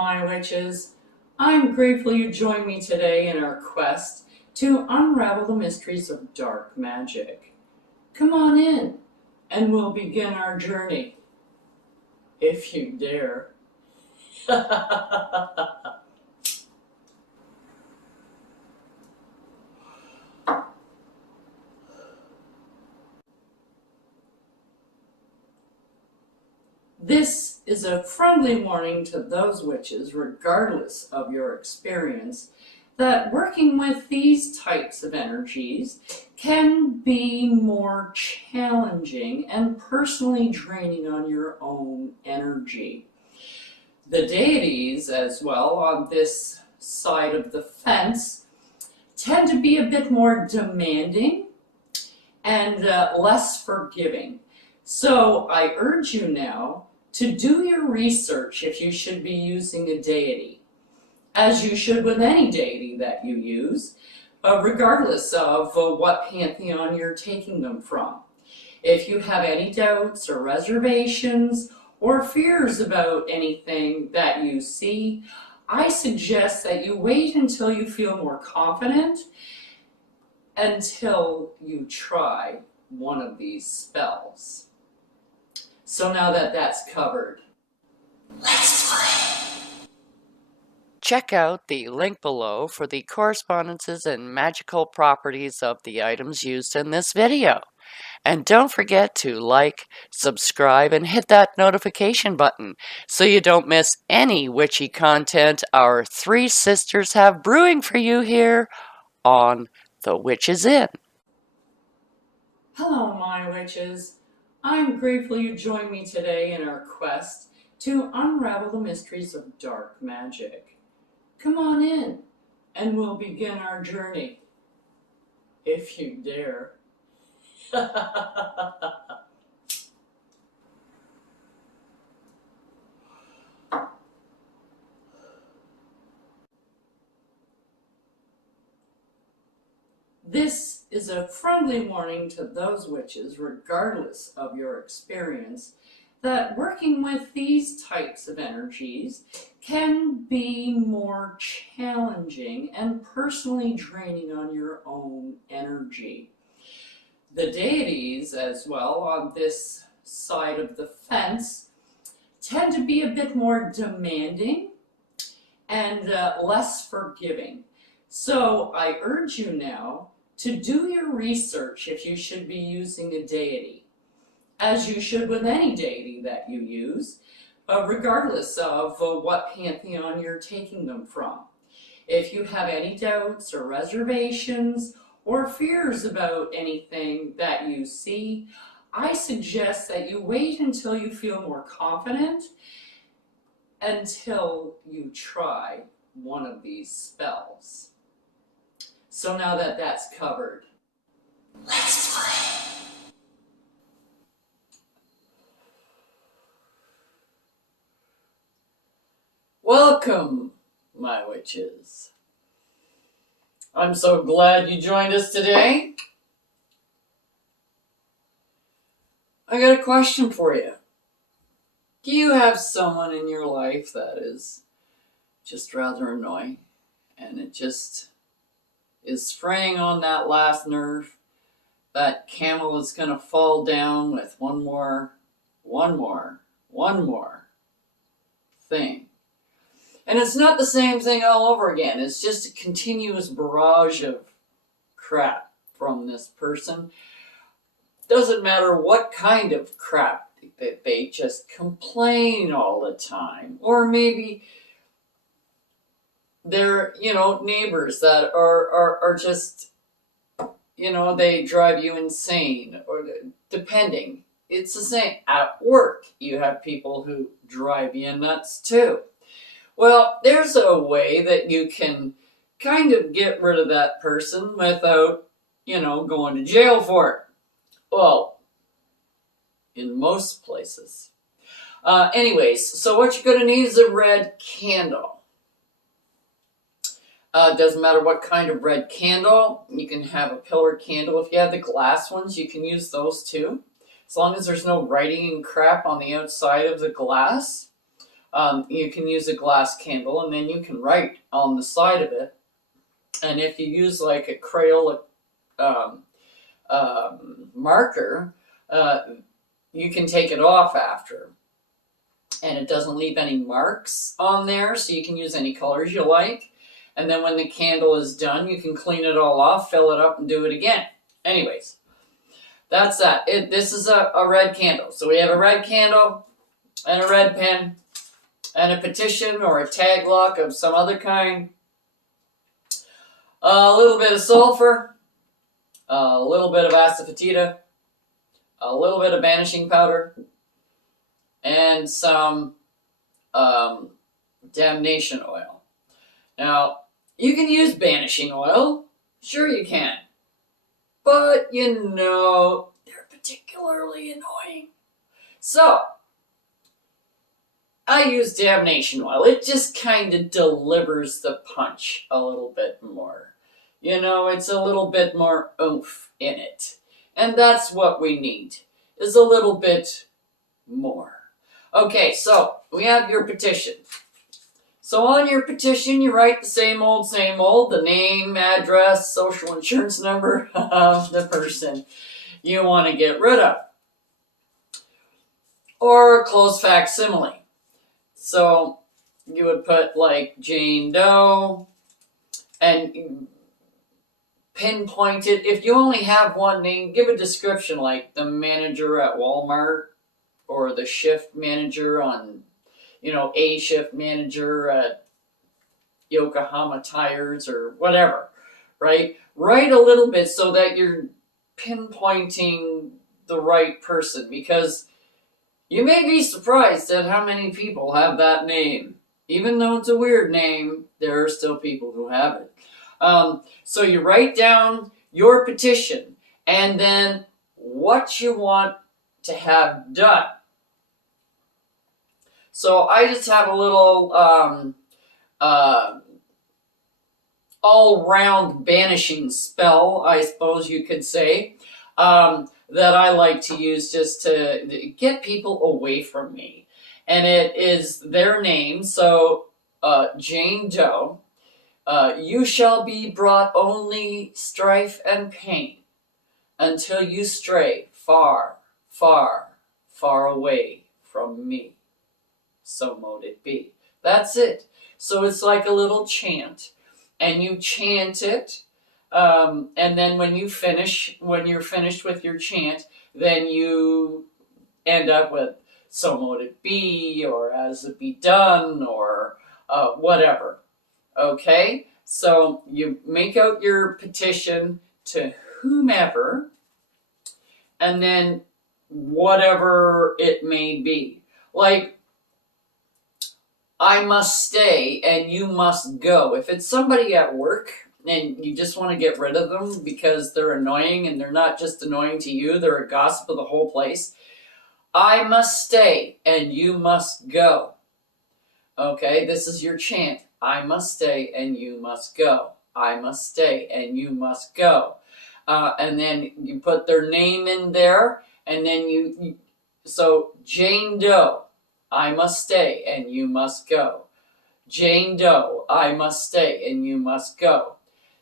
my witches. I'm grateful you joined me today in our quest to unravel the mysteries of dark magic. Come on in, and we'll begin our journey, if you dare. This is a friendly warning to those witches, regardless of your experience, that working with these types of energies can be more challenging and personally draining on your own energy. The deities, as well, on this side of the fence, tend to be a bit more demanding and less forgiving. So I urge you now to do your research if you should be using a deity, as you should with any deity that you use, regardless of what pantheon you're taking them from. If you have any doubts or reservations or fears about anything that you see, I suggest that you wait until you feel more confident until you try one of these spells. So now that that's covered, let's play. Check out the link below for the correspondences and magical properties of the items used in this video. And don't forget to like, subscribe, and hit that notification button so you don't miss any witchy content our three sisters have brewing for you here on The Witches Inn. Hello, my witches. I'm grateful you joined me today in our quest to unravel the mysteries of dark magic. Come on in, and we'll begin our journey, if you dare. This is a friendly warning to those witches, regardless of your experience, that working with these types of energies can be more challenging and personally draining on your own energy. The deities, as well, on this side of the fence, tend to be a bit more demanding and less forgiving. So I urge you now to do your research if you should be using a deity, as you should with any deity that you use, regardless of what pantheon you're taking them from. If you have any doubts or reservations or fears about anything that you see, I suggest that you wait until you feel more confident until you try one of these spells. So now that that's covered, let's play. Welcome, my witches. I'm so glad you joined us today. I got a question for you. Do you have someone in your life that is just rather annoying, and it just is fraying on that last nerve? That camel is going to fall down with one more thing. And it's not the same thing all over again. It's just a continuous barrage of crap from this person. Doesn't matter what kind of crap. They just complain all the time. Or maybe they're, neighbors that are just, they drive you insane, or depending. It's the same. At work, you have people who drive you nuts too. Well, there's a way that you can kind of get rid of that person without, going to jail for it. Well, in most places. Anyways, so what you're going to need is a red candle. Doesn't matter what kind of red candle. You can have a pillar candle. If you have the glass ones, you can use those too. As long as there's no writing and crap on the outside of the glass. You can use a glass candle, and then you can write on the side of it. And if you use like a Crayola marker, you can take it off after, and it doesn't leave any marks on there, so you can use any colors you like. And then when the candle is done, you can clean it all off, fill it up, and do it again. Anyways, that's that. This is a red candle. So we have a red candle and a red pen and a petition or a tag lock of some other kind. A little bit of sulfur, a little bit of asafoetida, a little bit of banishing powder, and some damnation oil. Now, you can use banishing oil. Sure you can. But, you know, they're particularly annoying. So, I use damnation oil. It just kind of delivers the punch a little bit more. You know, it's a little bit more oomph in it. And that's what we need, is a little bit more. Okay, so we have your petition. So on your petition, you write the same old, the name, address, social insurance number of the person you want to get rid of. Or a close facsimile. So you would put like Jane Doe and pinpoint it. If you only have one name, give a description like the manager at Walmart or the shift manager on, A shift manager at Yokohama Tires or whatever, right? Write a little bit so that you're pinpointing the right person, because you may be surprised at how many people have that name. Even though it's a weird name, there are still people who have it. So you write down your petition and then what you want to have done. So I just have a little all-round banishing spell, I suppose you could say, that I like to use just to get people away from me. And it is their name, so Jane Doe. You shall be brought only strife and pain until you stray far, far, far away from me. So mote it be. That's it. So it's like a little chant, and you chant it, and then when you're finished with your chant, then you end up with so mote it be, or as it be done, or whatever. Okay? So you make out your petition to whomever, and then whatever it may be. Like, I must stay and you must go. If it's somebody at work and you just want to get rid of them because they're annoying, and they're not just annoying to you, they're a gossip of the whole place. I must stay and you must go. Okay, this is your chant. I must stay and you must go. I must stay and you must go. And then you put their name in there, and then so Jane Doe, I must stay and you must go. Jane Doe, I must stay and you must go.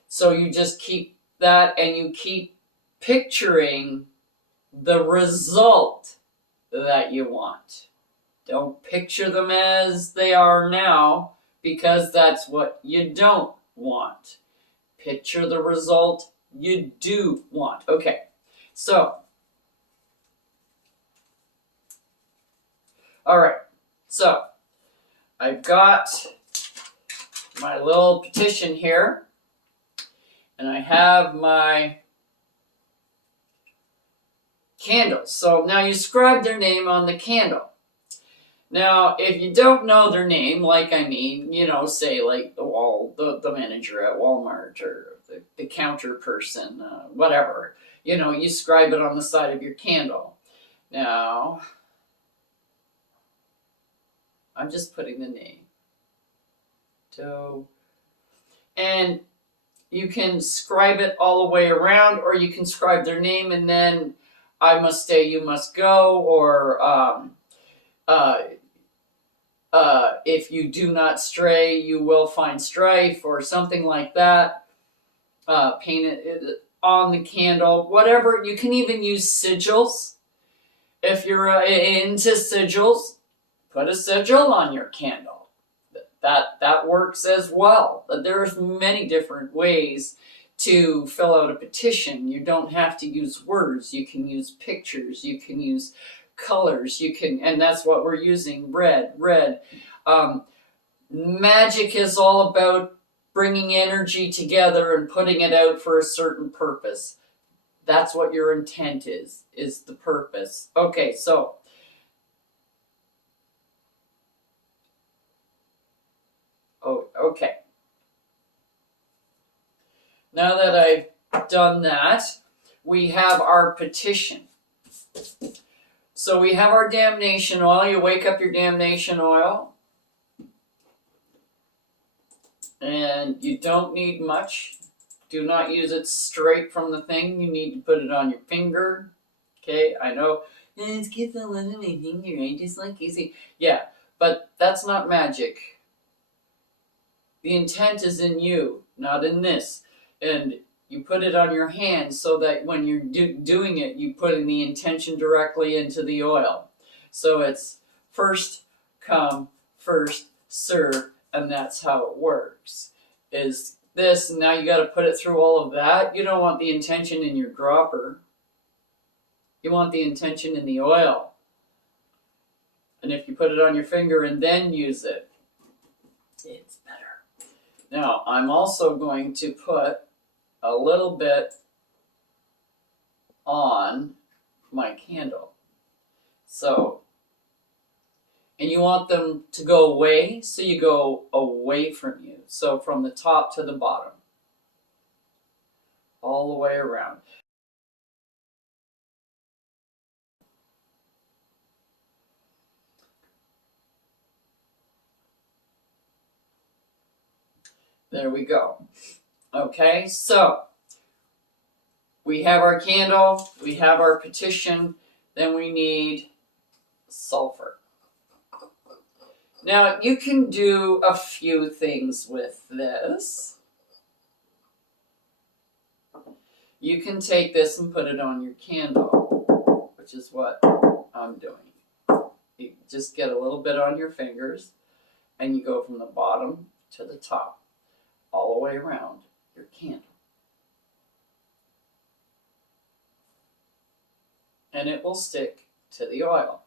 So you just keep that, and you keep picturing the result that you want. Don't picture them as they are now, because that's what you don't want. Picture the result you do want. Okay, so all right, so I've got my little petition here, and I have my candles. So now you scribe their name on the candle. Now, if you don't know their name, like say like the manager at Walmart, or the counter person, whatever, you scribe it on the side of your candle. Now, I'm just putting the name. Doe. And you can scribe it all the way around, or you can scribe their name and then I must stay, you must go, or If you do not stray, you will find strife or something like that. Paint it on the candle, whatever. You can even use sigils. If you're into sigils, put a sigil on your candle. That works as well. There's many different ways to fill out a petition. You don't have to use words. You can use pictures. You can use colors. You can, and that's what we're using. Red. Magic is all about bringing energy together and putting it out for a certain purpose. That's what your intent is the purpose. Okay, so okay. Now that I've done that, we have our petition. So we have our damnation oil. You wake up your damnation oil. And you don't need much. Do not use it straight from the thing. You need to put it on your finger. Okay, I know. It's get the one on my finger. I just like easy. Yeah, but that's not magic. The intent is in you, not in this. And you put it on your hand so that when you're doing it, you put in the intention directly into the oil. So it's first come, first serve, and that's how it works. Is this, now you got to put it through all of that. You don't want the intention in your dropper. You want the intention in the oil. And if you put it on your finger and then use it, it's better. Now, I'm also going to put a little bit on my candle. So, and you want them to go away, so you go away from you. So from the top to the bottom, all the way around. There we go. Okay, so we have our candle, we have our petition, then we need sulfur. Now, you can do a few things with this. You can take this and put it on your candle, which is what I'm doing. You just get a little bit on your fingers, and you go from the bottom to the top, all the way around your candle. And it will stick to the oil.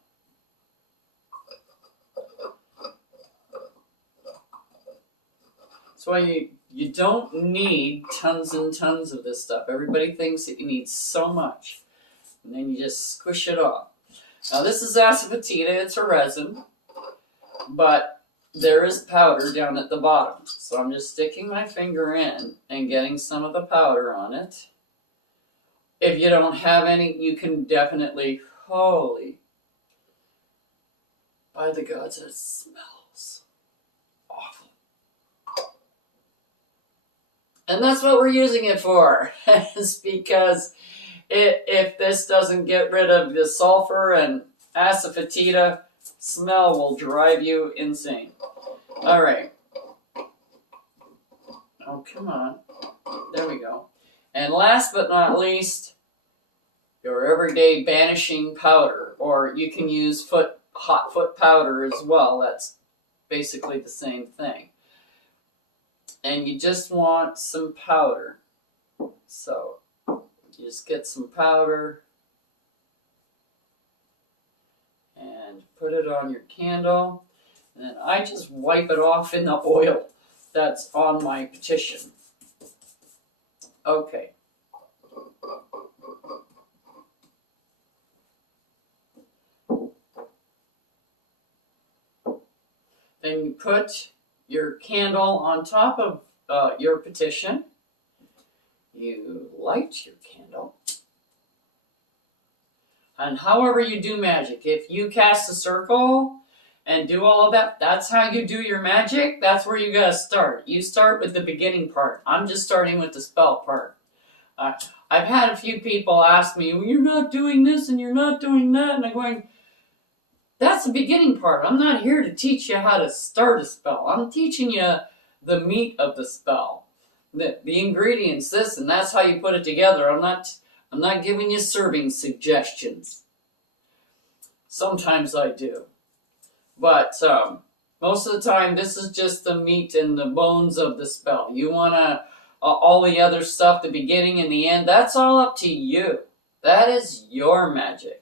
That's why you don't need tons and tons of this stuff. Everybody thinks that you need so much. And then you just squish it off. Now this is asafoetida, it's a resin, but there is powder down at the bottom. So I'm just sticking my finger in and getting some of the powder on it. If you don't have any, you can definitely, holy, by the gods, it smells awful. And that's what we're using it for, is because if this doesn't get rid of the sulfur and asafoetida, smell will drive you insane. All right. Oh, come on. There we go. And last but not least, your everyday banishing powder, or you can use hot foot powder as well. That's basically the same thing. And you just want some powder. So you just get some powder and put it on your candle. And then I just wipe it off in the oil that's on my petition. Okay. Then you put your candle on top of your petition. You light your candle. And however you do magic, if you cast a circle and do all of that, that's how you do your magic. That's where you gotta start. You start with the beginning part. I'm just starting with the spell part. I've had a few people ask me, well, you're not doing this and you're not doing that. And I'm going, That's the beginning part. I'm not here to teach you how to start a spell. I'm teaching you the meat of the spell, the ingredients, this, and that's how you put it together. I'm not giving you serving suggestions. Sometimes I do, but most of the time this is just the meat and the bones of the spell. You want to all the other stuff, the beginning and the end, that's all up to you. That is your magic.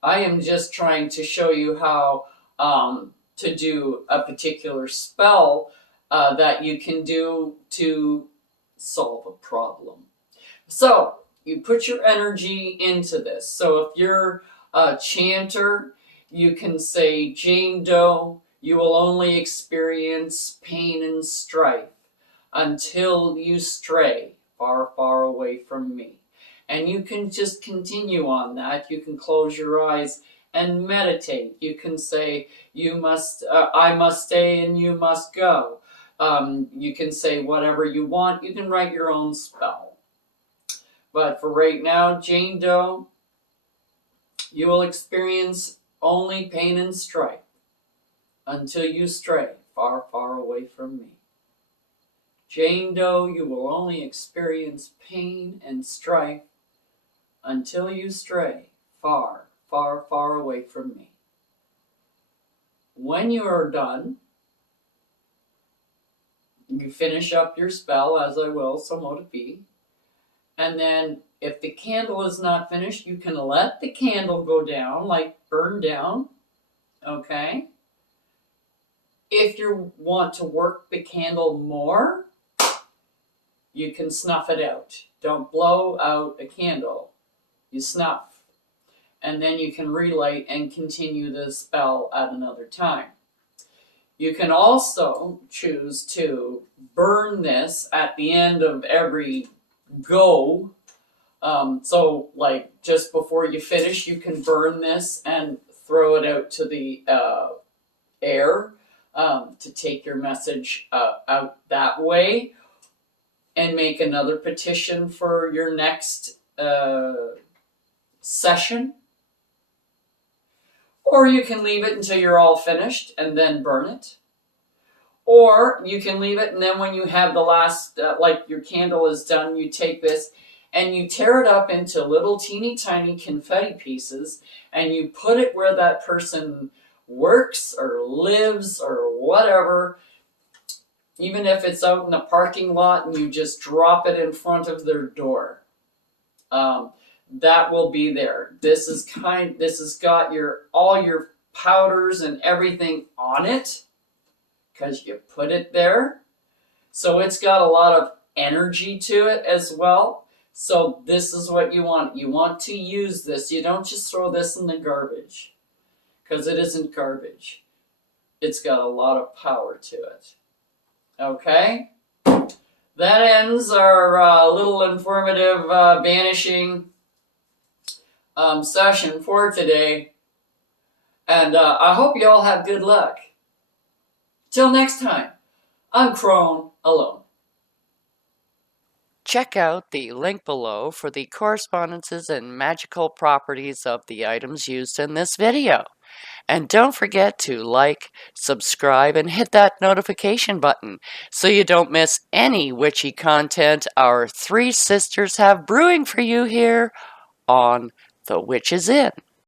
I am just trying to show you how to do a particular spell that you can do to solve a problem. So you put your energy into this. So if you're a chanter, you can say, Jane Doe, you will only experience pain and strife until you stray far, far away from me. And you can just continue on that. You can close your eyes and meditate. You can say, I must stay and you must go. You can say whatever you want. You can write your own spell. But for right now, Jane Doe, you will experience only pain and strife until you stray far, far away from me. Jane Doe, you will only experience pain and strife until you stray far, far, far away from me. When you are done, you finish up your spell, as I will, so mote be. And then if the candle is not finished, you can let the candle go down, like burn down, okay? If you want to work the candle more, you can snuff it out. Don't blow out a candle. You snuff. And then you can relight and continue the spell at another time. You can also choose to burn this at the end of every go. So like just before you finish, you can burn this and throw it out to the air to take your message out that way, and make another petition for your next session. Or you can leave it until you're all finished and then burn it. Or you can leave it, and then when you have the last, like your candle is done, you take this and you tear it up into little teeny tiny confetti pieces, and you put it where that person works or lives or whatever. Even if it's out in the parking lot and you just drop it in front of their door. That will be there. This has got all your powders and everything on it because you put it there. So it's got a lot of energy to it as well. So this is what you want. You want to use this. You don't just throw this in the garbage, because it isn't garbage. It's got a lot of power to it. Okay? That ends our little informative banishing session for today. And I hope you all have good luck. Till next time, I'm Crone alone. Check out the link below for the correspondences and magical properties of the items used in this video. And don't forget to like, subscribe, and hit that notification button so you don't miss any witchy content our three sisters have brewing for you here on The Witches Inn.